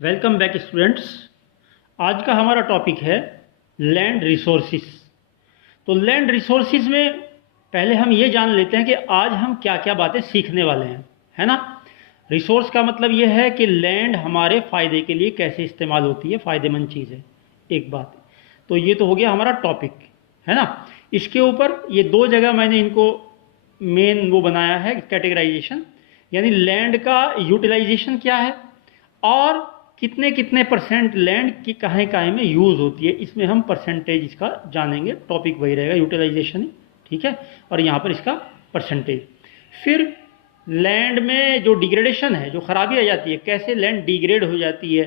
Welcome back students. आज का हमारा टॉपिक है लैंड रिसोर्सिस। तो लैंड रिसोर्सिस में पहले हम ये जान लेते हैं कि आज हम क्या क्या बातें सीखने वाले हैं, है ना। रिसोर्स का मतलब ये है कि लैंड हमारे फ़ायदे के लिए कैसे इस्तेमाल होती है, फ़ायदेमंद चीज़ है, एक बात। तो ये तो हो गया हमारा टॉपिक, है ना। इसके ऊपर ये दो जगह मैंने इनको मेन वो बनाया है कैटेगराइजेशन, यानी लैंड का यूटिलाइजेशन क्या है और कितने कितने परसेंट लैंड की कहाँ कहाँ में यूज़ होती है, इसमें हम परसेंटेज इसका जानेंगे। टॉपिक वही रहेगा, यूटिलाइजेशन ही, ठीक है। और यहाँ पर इसका परसेंटेज। फिर लैंड में जो डिग्रेडेशन है, जो खराबी आ जाती है, कैसे लैंड डिग्रेड हो जाती है,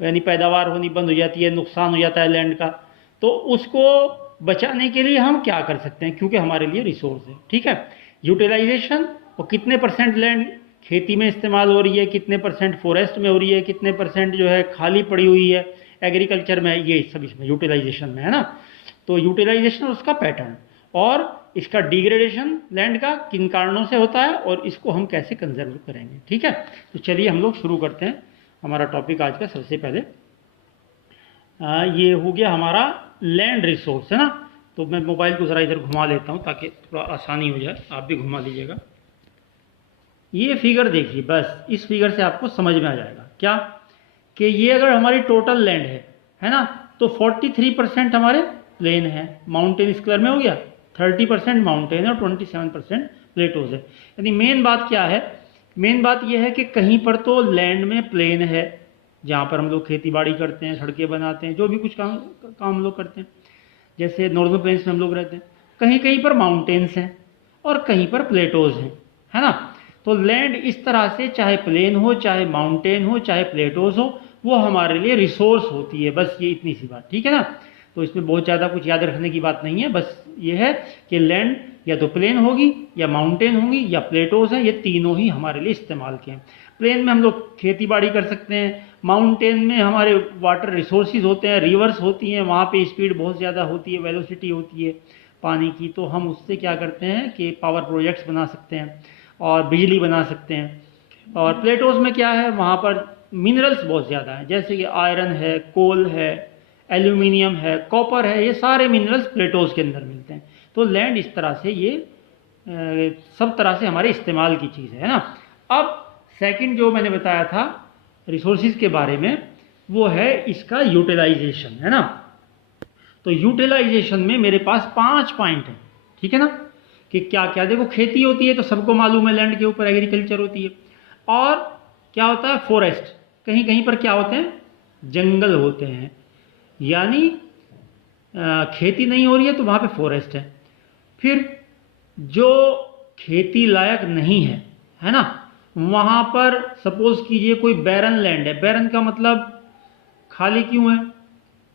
यानी पैदावार होनी बंद हो जाती है, नुकसान हो जाता है लैंड का, तो उसको बचाने के लिए हम क्या कर सकते हैं, क्योंकि हमारे लिए रिसोर्स है, ठीक है। यूटिलाइजेशन, और कितने परसेंट लैंड खेती में इस्तेमाल हो रही है, कितने परसेंट फॉरेस्ट में हो रही है, कितने परसेंट जो है खाली पड़ी हुई है एग्रीकल्चर में, ये सब इसमें यूटिलाइजेशन में है ना। तो यूटिलाइजेशन उसका पैटर्न और इसका डिग्रेडेशन लैंड का किन कारणों से होता है और इसको हम कैसे कंजर्व करेंगे, ठीक है। तो चलिए हम लोग शुरू करते हैं हमारा टॉपिक आज का। सबसे पहले ये हो गया हमारा लैंड रिसोर्स, है ना। तो मैं मोबाइल को ज़रा इधर घुमा लेता हूँ ताकि थोड़ा आसानी हो जाए, आप भी घुमा लीजिएगा। ये फिगर देखिए, बस इस फिगर से आपको समझ में आ जाएगा क्या कि ये अगर हमारी टोटल लैंड है ना, तो 43% हमारे प्लेन है, माउंटेन इस कलर में हो गया, 30% माउंटेन और 27% प्लेटोज है। यानी मेन बात क्या है, मेन बात यह है कि कहीं पर तो लैंड में प्लेन है जहाँ पर हम लोग खेती बाड़ी करते हैं, सड़कें बनाते हैं, जो भी कुछ काम हम लोग करते हैं, जैसे नॉर्दर्न प्लेन्स में हम लोग रहते हैं। कहीं कहीं पर माउंटेन्स हैं और कहीं पर प्लेटोज हैं, है ना। तो लैंड इस तरह से, चाहे प्लेन हो, चाहे माउंटेन हो, चाहे प्लेटोज हो, वो हमारे लिए रिसोर्स होती है। बस ये इतनी सी बात, ठीक है ना। तो इसमें बहुत ज़्यादा कुछ याद रखने की बात नहीं है, बस ये है कि लैंड या तो प्लेन होगी या माउंटेन होगी या प्लेटोज हैं, ये तीनों ही हमारे लिए इस्तेमाल के हैं। प्लेन में हम लोग खेती बाड़ी कर सकते हैं, माउंटेन में हमारे वाटर रिसोर्सिस होते हैं, रिवर्स होती हैं, वहाँ पे स्पीड बहुत ज़्यादा होती है, वेलोसिटी होती है पानी की, तो हम उससे क्या करते हैं कि पावर प्रोजेक्ट्स बना सकते हैं और बिजली बना सकते हैं। और प्लेटोज में क्या है, वहाँ पर मिनरल्स बहुत ज़्यादा हैं, जैसे कि आयरन है, कोल है, एल्यूमिनियम है, कॉपर है, ये सारे मिनरल्स प्लेटोज के अंदर मिलते हैं। तो लैंड इस तरह से ये सब तरह से हमारे इस्तेमाल की चीज़ है ना। अब सेकंड जो मैंने बताया था रिसोर्सिस के बारे में, वो है इसका यूटिलाइजेशन, है ना। तो यूटिलाइजेशन में मेरे पास 5 पॉइंट है, ठीक है ना, कि क्या क्या। देखो, खेती होती है तो सबको मालूम है, लैंड के ऊपर एग्रीकल्चर होती है। और क्या होता है, फॉरेस्ट, कहीं कहीं पर क्या होते हैं, जंगल होते हैं, यानी खेती नहीं हो रही है तो वहाँ पे फॉरेस्ट है। फिर जो खेती लायक नहीं है ना, वहाँ पर सपोज कीजिए कोई बैरन लैंड है। बैरन का मतलब खाली क्यों है,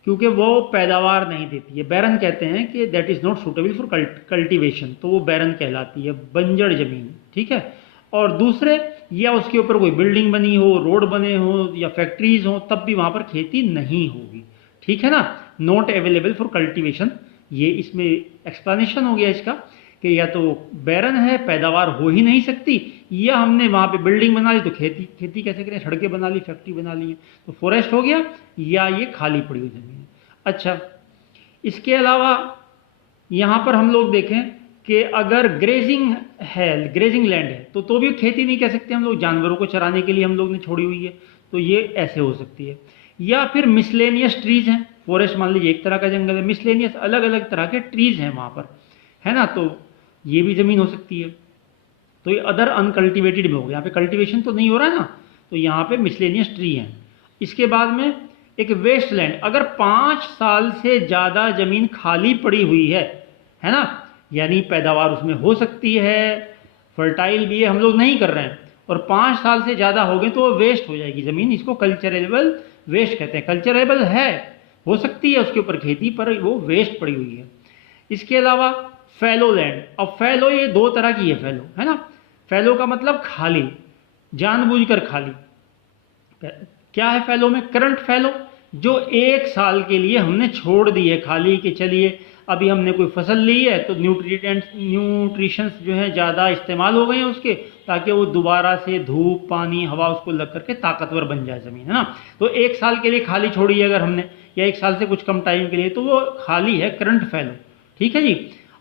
क्योंकि वो पैदावार नहीं देती है। बैरन कहते हैं कि that is not suitable for cultivation, तो वो बैरन कहलाती है, बंजर जमीन, ठीक है। और दूसरे, या उसके ऊपर कोई बिल्डिंग बनी हो, रोड बने हो या फैक्ट्रीज हो, तब भी वहाँ पर खेती नहीं होगी, ठीक है ना। नॉट अवेलेबल फॉर कल्टीवेशन, ये इसमें एक्सप्लेनेशन हो गया इसका, कि या तो बैरन है, पैदावार हो ही नहीं सकती, या हमने वहाँ पे बिल्डिंग बना ली तो खेती कैसे करें, सड़कें बना ली, फैक्ट्री बना ली, तो फॉरेस्ट हो गया, या ये खाली पड़ी हुई जमीन है। अच्छा, इसके अलावा यहाँ पर हम लोग देखें कि अगर ग्रेजिंग है, ग्रेजिंग लैंड है, तो भी खेती नहीं कह सकते हम लोग, जानवरों को चराने के लिए हम लोग ने छोड़ी हुई है, तो ये ऐसे हो सकती है। या फिर मिसलेनियस ट्रीज हैं, फॉरेस्ट मान लीजिए एक तरह का जंगल है, मिसलेनियस अलग अलग तरह के ट्रीज हैं वहाँ पर, है ना, तो ये भी ज़मीन हो सकती है। तो ये अदर अनकल्टिवेटेड में हो गया, यहाँ पे कल्टीवेशन तो नहीं हो रहा है ना, तो यहाँ पे मिसलेनियस ट्री हैं। इसके बाद में एक वेस्ट लैंड, अगर 5 साल से ज़्यादा ज़मीन खाली पड़ी हुई है ना, यानी पैदावार उसमें हो सकती है, फर्टाइल भी है, हम लोग नहीं कर रहे हैं, और 5 साल से ज़्यादा हो गए तो वो वेस्ट हो जाएगी ज़मीन, इसको कल्चरेबल वेस्ट कहते हैं। कल्चरेबल है, हो सकती है उसके ऊपर खेती, पर वो वेस्ट पड़ी हुई है। इसके अलावा फैलो लैंड, अब फैलो ये 2 तरह की है, फैलो, है ना। फैलो का मतलब खाली, जानबूझकर खाली। क्या है फैलो में, करंट फैलो, जो 1 साल के लिए हमने छोड़ दी है खाली, कि चलिए अभी हमने कोई फसल ली है तो न्यूट्रिशंस जो है ज़्यादा इस्तेमाल हो गए हैं उसके, तो ताकि वो दोबारा से धूप पानी हवा उसको लग करके ताकतवर बन जाए ज़मीन, है ना। तो 1 साल के लिए खाली छोड़ी है अगर हमने, या 1 साल से कुछ कम टाइम के लिए, तो वो खाली है करंट फैलो, ठीक है जी।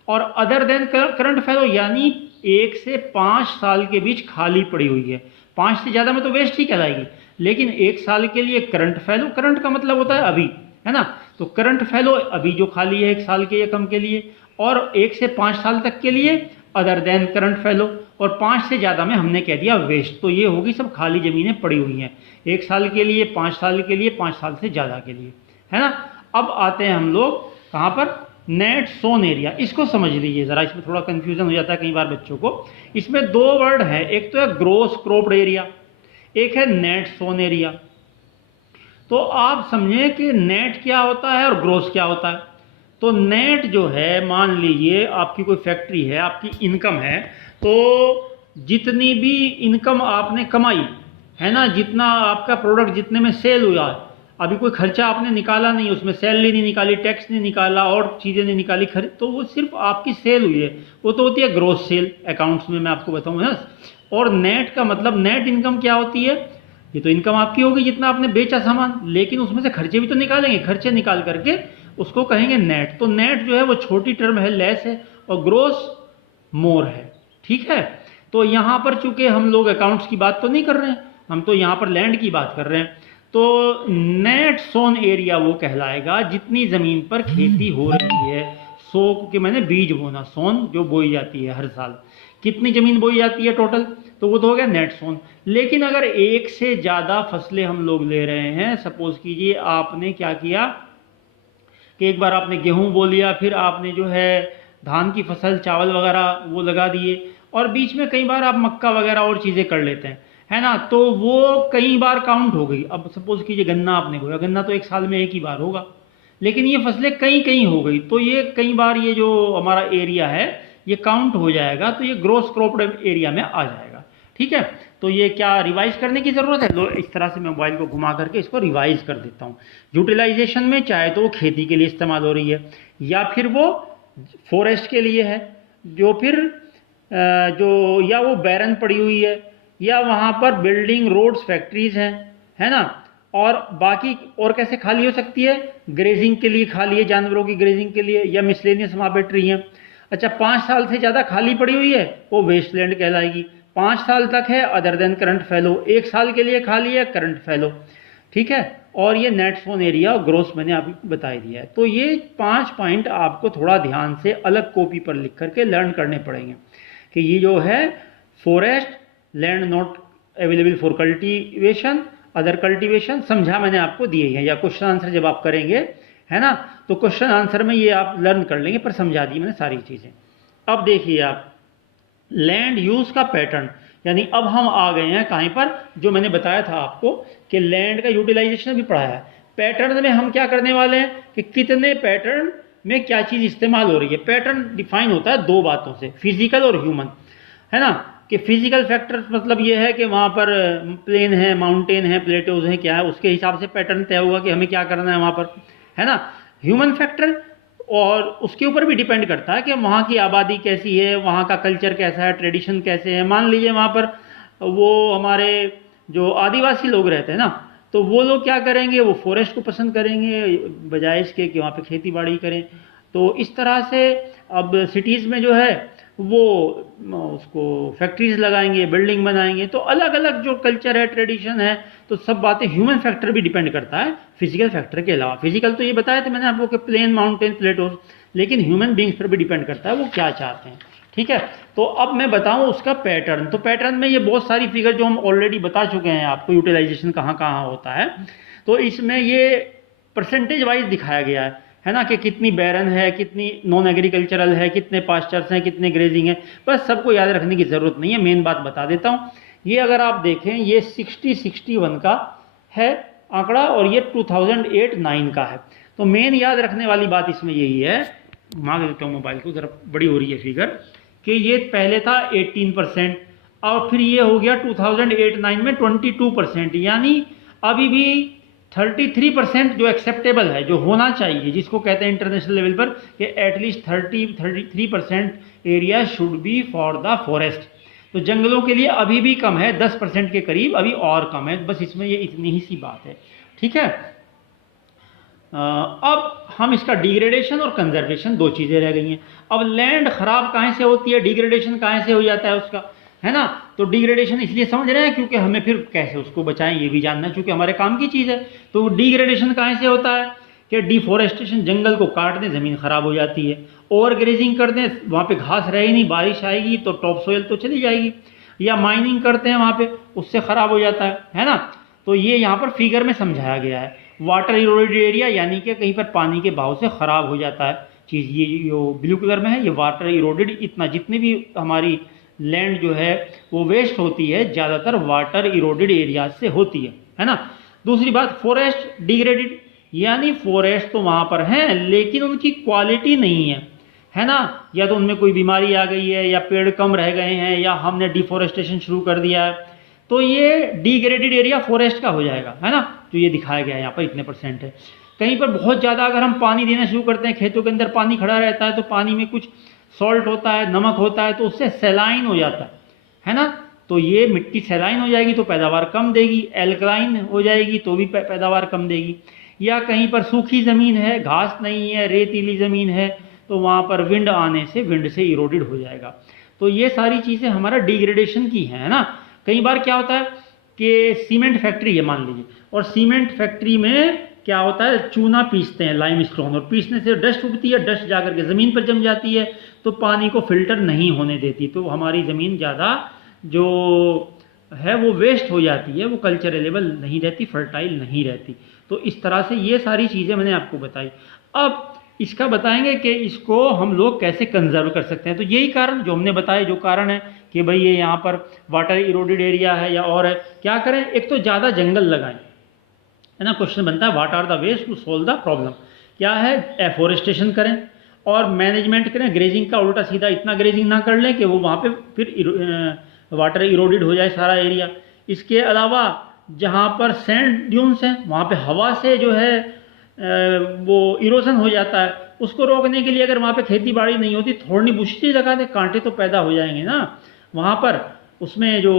और अदर देन करंट फैलो यानी 1 से 5 साल के बीच खाली पड़ी हुई है, 5 से ज़्यादा में तो वेस्ट ही कहलाएगी, लेकिन 1 साल के लिए करंट फैलो, करंट का मतलब होता है अभी, है ना। तो करंट फैलो अभी जो खाली है 1 साल के या कम के लिए, और 1 से 5 साल तक के लिए अदर देन करंट फैलो, और 5 से ज़्यादा में हमने कह दिया वेस्ट। तो ये होगी सब खाली ज़मीनें पड़ी हुई हैं 1 साल के लिए, 5 साल के लिए, 5 साल से ज़्यादा के लिए, है ना। अब आते हैं हम लोग कहाँ पर, नेट सोन एरिया। इसको समझ लीजिए ज़रा, इसमें थोड़ा कन्फ्यूज़न हो जाता है कई बार बच्चों को। इसमें 2 वर्ड है, एक तो है ग्रोस क्रॉप्ड एरिया, एक है नेट सोन एरिया। तो आप समझें कि नेट क्या होता है और ग्रोस क्या होता है। तो नेट जो है, मान लीजिए आपकी कोई फैक्ट्री है, आपकी इनकम है, तो जितनी भी इनकम आपने कमाई है ना, जितना आपका प्रोडक्ट जितने में सेल हुआ, अभी कोई खर्चा आपने निकाला नहीं, उसमें सैलरी नहीं निकाली, टैक्स नहीं निकाला और चीज़ें नहीं निकाली, खरीद, तो वो सिर्फ आपकी सेल हुई है, वो तो होती है ग्रोस सेल अकाउंट्स में, मैं आपको बताऊँ है। और नेट का मतलब, नेट इनकम क्या होती है, ये तो इनकम आपकी होगी जितना आपने बेचा सामान, लेकिन उसमें से खर्चे भी तो निकालेंगे, खर्चे निकाल करके उसको कहेंगे नेट। तो नेट जो है वो छोटी टर्म है, लेस है, और ग्रोस मोर है, ठीक है। तो यहाँ पर चूंकि हम लोग अकाउंट्स की बात तो नहीं कर रहे हैं, हम तो यहाँ पर लैंड की बात कर रहे हैं। तो नेट सोन एरिया वो कहलाएगा जितनी ज़मीन पर खेती हो रही है, सो के मैंने बीज बोना, सोन जो बोई जाती है हर साल, कितनी ज़मीन बोई जाती है टोटल, तो वो तो हो गया नेट सोन। लेकिन अगर 1 से ज़्यादा फसलें हम लोग ले रहे हैं, सपोज कीजिए आपने क्या किया कि एक बार आपने गेहूं बो लिया, फिर आपने जो है धान की फसल, चावल वगैरह वो लगा दिए, और बीच में कई बार आप मक्का वगैरह और चीज़ें कर लेते हैं, है ना, तो वो कई बार काउंट हो गई। अब सपोज कीजिए गन्ना आपने बोया, गन्ना तो 1 साल में 1 ही बार होगा, लेकिन ये फसलें कई कई हो गई, तो ये कई बार ये जो हमारा एरिया है ये काउंट हो जाएगा, तो ये ग्रोस क्रॉप्ड एरिया में आ जाएगा, ठीक है। तो ये क्या रिवाइज करने की ज़रूरत है, तो इस तरह से मैं मोबाइल को घुमा करके इसको रिवाइज कर देता हूँ। यूटिलाइजेशन में चाहे तो वो खेती के लिए इस्तेमाल हो रही है, या फिर वो फॉरेस्ट के लिए है, जो फिर या वो बैरन पड़ी हुई है, या वहाँ पर बिल्डिंग, रोड्स, फैक्ट्रीज हैं, है ना। और बाकी और कैसे खाली हो सकती है, ग्रेजिंग के लिए खाली है, जानवरों की ग्रेजिंग के लिए, या मिसलेनियस वहाँ पे ट्री है। अच्छा, 5 साल से ज़्यादा खाली पड़ी हुई है वो वेस्टलैंड कहलाएगी, 5 साल तक है अदर देन करंट फैलो, 1 साल के लिए खाली है करंट फैलो, ठीक है। और ये नेट सोन एरिया और ग्रोस मैंने आपको बता दिया है। तो ये 5 पॉइंट आपको थोड़ा ध्यान से अलग कॉपी पर लिख करके लर्न करने पड़ेंगे कि ये जो है forest, land not available for cultivation, other cultivation, समझा मैंने आपको दिए हैं, या क्वेश्चन आंसर जब आप करेंगे, है ना, तो क्वेश्चन आंसर में ये आप लर्न कर लेंगे, पर समझा दी मैंने सारी चीज़ें। अब देखिए आप लैंड यूज का पैटर्न, यानी अब हम आ गए हैं कहीं पर, जो मैंने बताया था आपको कि लैंड का यूटिलाइजेशन भी पढ़ा है। पैटर्न में हम क्या करने वाले हैं कि कितने पैटर्न में क्या चीज़ इस्तेमाल हो रही है। पैटर्न डिफाइन होता है 2 बातों से, फिजिकल और ह्यूमन, है ना। कि फिजिकल फैक्टर मतलब ये है कि वहाँ पर प्लेन है, माउंटेन है, प्लेटोज है, क्या है, उसके हिसाब से पैटर्न तय हुआ कि हमें क्या करना है वहाँ पर, है ना। ह्यूमन फैक्टर, और उसके ऊपर भी डिपेंड करता है कि वहाँ की आबादी कैसी है, वहाँ का कल्चर कैसा है, ट्रेडिशन कैसे है। मान लीजिए वहाँ पर वो हमारे जो आदिवासी लोग रहते हैं ना, तो वो लोग क्या करेंगे, वो फॉरेस्ट को पसंद करेंगे बजाय इसके कि वहाँ पे खेती बाड़ी करें। तो इस तरह से अब सिटीज़ में जो है वो उसको फैक्ट्रीज लगाएंगे, बिल्डिंग बनाएंगे, तो अलग अलग जो कल्चर है, ट्रेडिशन है, तो सब बातें, ह्यूमन फैक्टर भी डिपेंड करता है फिजिकल फैक्टर के अलावा। फिजिकल तो ये बताया था मैंने आपको कि प्लेन, माउंटेन, प्लेटोज, लेकिन ह्यूमन बींग्स पर भी डिपेंड करता है वो क्या चाहते हैं, ठीक है। तो अब मैं बताऊं उसका पैटर्न। तो पैटर्न में ये बहुत सारी फिगर जो हम ऑलरेडी बता चुके हैं आपको, यूटिलाइजेशन कहाँ कहाँ होता है, तो इसमें ये परसेंटेज वाइज दिखाया गया है ना, कि कितनी बैरन है, कितनी नॉन एग्रीकल्चरल है, कितने पास्चर्स हैं, कितने ग्रेजिंग है। बस सबको याद रखने की ज़रूरत नहीं है, मेन बात बता देता हूँ। ये अगर आप देखें ये 60-61 का है आंकड़ा, और ये 2008-9 का है। तो मेन याद रखने वाली बात इसमें यही है, मांग देता हूँ मोबाइल को, ज़रा बड़ी हो रही है फिगर, कि ये पहले था 18%, और फिर ये हो गया 2008-9 में 22%, यानी अभी भी 33% जो एक्सेप्टेबल है, जो होना चाहिए, जिसको कहते हैं इंटरनेशनल लेवल पर कि at least 33% area should be for the forest. तो जंगलों के लिए अभी भी कम है, 10% के करीब अभी और कम है, बस इसमें ये इतनी ही सी बात है। ठीक है। अब हम इसका डिग्रेडेशन और कंजर्वेशन, दो चीज़ें रह गई हैं। अब लैंड खराब कहाँ से होती है, डिग्रेडेशन कहाँ से हो जाता है उसका, है ना। तो डिग्रेडेशन इसलिए समझ रहे हैं क्योंकि हमें फिर कैसे उसको बचाएं ये भी जानना है, क्योंकि हमारे काम की चीज़ है। तो डिग्रेडेशन कहाँ से होता है कि डिफोरेस्टेशन, जंगल को काट दें, ज़मीन खराब हो जाती है। ओवर ग्रेजिंग कर दें, वहाँ पे घास रहे नहीं, बारिश आएगी तो टॉप सोयल तो चली जाएगी। या माइनिंग करते हैं वहाँ पे, उससे ख़राब हो जाता है ना। तो ये यहाँ पर फिगर में समझाया गया है। वाटर इरोडेड एरिया यानी कि कहीं पर पानी के बहाव से ख़राब हो जाता है चीज़, ये जो ब्लू कलर में है ये वाटर इरोडेड। इतना जितनी भी हमारी लैंड जो है वो वेस्ट होती है, ज़्यादातर वाटर इरोडेड एरिया से होती है ना। दूसरी बात, फॉरेस्ट डिग्रेडेड, यानी फॉरेस्ट तो वहाँ पर हैं लेकिन उनकी क्वालिटी नहीं है ना। या तो उनमें कोई बीमारी आ गई है, या पेड़ कम रह गए हैं, या हमने डिफोरेस्टेशन शुरू कर दिया है, तो ये डिग्रेडेड एरिया फॉरेस्ट का हो जाएगा, है ना। तो ये दिखाया गया है यहाँ पर इतने % है। कहीं पर बहुत ज़्यादा अगर हम पानी देना शुरू करते हैं, खेतों के अंदर पानी खड़ा रहता है तो पानी में कुछ सॉल्ट होता है, नमक होता है, तो उससे सैलाइन हो जाता है ना। तो ये मिट्टी सैलाइन हो जाएगी तो पैदावार कम देगी, एल्कलाइन हो जाएगी तो भी पैदावार कम देगी। या कहीं पर सूखी ज़मीन है, घास नहीं है, रेतीली ज़मीन है, तो वहाँ पर विंड आने से विंड से इरोडेड हो जाएगा। तो ये सारी चीज़ें हमारा डिग्रेडेशन की हैं, है ना। कई बार क्या होता है कि सीमेंट फैक्ट्री है मान लीजिए, और सीमेंट फैक्ट्री में क्या होता है, चूना पीसते हैं, लाइमस्टोन, और पीसने से डस्ट उगती है, डस्ट जाकर के ज़मीन पर जम जाती है तो पानी को फिल्टर नहीं होने देती, तो हमारी ज़मीन ज़्यादा जो है वो वेस्ट हो जाती है, वो कल्चरेबल नहीं रहती, फर्टाइल नहीं रहती। तो इस तरह से ये सारी चीज़ें मैंने आपको बताई। अब इसका बताएंगे कि इसको हम लोग कैसे कंजर्व कर सकते हैं। तो यही कारण जो हमने बताए, जो कारण है कि भाई ये यहाँ पर वाटर इरोडेड एरिया है या और है, क्या करें, एक तो ज़्यादा जंगल लगाएं, है ना। क्वेश्चन बनता है what are the ways to solve the problem, क्या है, एफोरेस्टेशन करें और मैनेजमेंट करें। ग्रेजिंग का उल्टा सीधा इतना ग्रेजिंग ना कर लें कि वो वहाँ पे फिर वाटर इरोडेड हो जाए सारा एरिया। इसके अलावा जहाँ पर सैंड ड्यून्स हैं वहाँ पे हवा से जो है वो इरोजन हो जाता है, उसको रोकने के लिए अगर वहाँ पे खेती बाड़ी नहीं होती, थोड़ी बुश्ती लगा दे, कांटे तो पैदा हो जाएंगे ना वहाँ पर। उसमें जो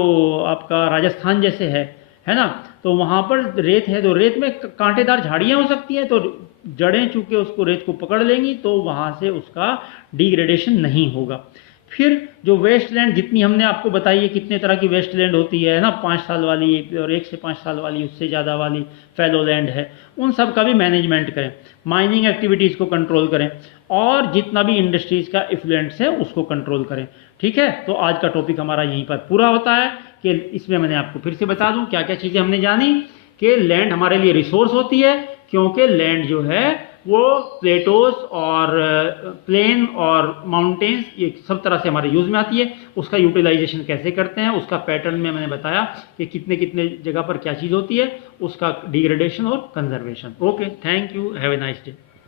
आपका राजस्थान जैसे है ना, तो वहाँ पर रेत है, तो रेत में कांटेदार झाड़ियाँ हो सकती हैं, तो जड़ें चूँकि उसको रेत को पकड़ लेंगी तो वहाँ से उसका डिग्रेडेशन नहीं होगा। फिर जो वेस्ट लैंड जितनी हमने आपको बताई है, कितने तरह की वेस्ट लैंड होती है ना, 5 साल वाली और 1 से 5 साल वाली, उससे ज़्यादा वाली फैलो लैंड है, उन सब का भी मैनेजमेंट करें, माइनिंग एक्टिविटीज़ को कंट्रोल करें, और जितना भी इंडस्ट्रीज़ का इफ्लुएंस है उसको कंट्रोल करें। ठीक है। तो आज का टॉपिक हमारा यहीं पर पूरा होता है कि इसमें मैंने आपको फिर से बता दूं क्या क्या चीज़ें हमने जानी, कि लैंड हमारे लिए रिसोर्स होती है, क्योंकि लैंड जो है वो प्लेटोज और प्लेन और माउंटेन्स ये सब तरह से हमारे यूज़ में आती है। उसका यूटिलाइजेशन कैसे करते हैं, उसका पैटर्न में मैंने बताया कि कितने कितने जगह पर क्या चीज़ होती है, उसका डिग्रेडेशन और conservation. Okay, thank you, have a nice day.